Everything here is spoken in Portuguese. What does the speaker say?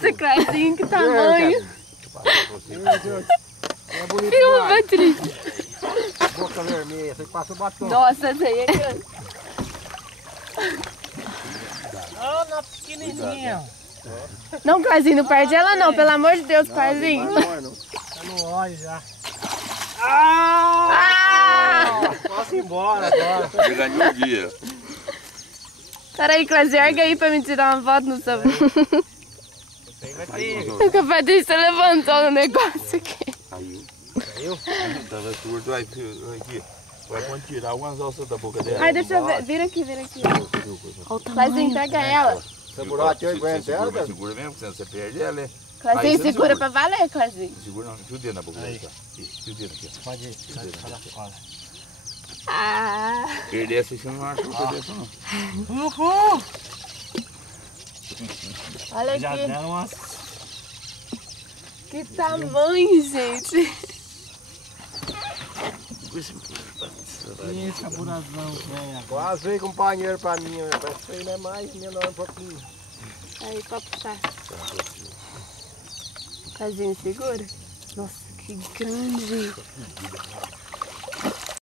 Nossa, Clezinho, que tamanho. É bonito. Filma, Patrícia. Boca vermelha, você passa o batom. Nossa, essa aí é grande. Ah, não, pequenininha. Não, Clezinho, não perde ela não, pelo amor de Deus, Clezinho. Tá no óleo já. Ah! Posso ir embora agora. Chegar de um dia. Peraí, Clezinho, erga aí pra me tirar uma foto no seu. O que a Patrícia levantou no negócio aqui. Caiu. Tava surdo, vai aqui. Vai quando tirar algumas alças da boca dela. Ai, deixa eu ver. Vira aqui, vira aqui. Clezinho, pega ela. Segurar aqui, eu aguento ela, cara. Segura mesmo, senão você perde ela, né? Clezinho, segura pra valer, Clezinho. Segura, não. Enfia o dedo na boca dela. Enfia o dedo aqui. Pode ir, sai fora. Ah! Perder essa você não acha que perder essa não. Uhul! Olha Já aqui. deram umas... Que tamanho, gente. Esse aburazão, velho. Quase veio companheiro pra mim, parece que ele é mais menor um pouquinho. Aí, pra puxar. Clezinho, segura. Nossa, que grande.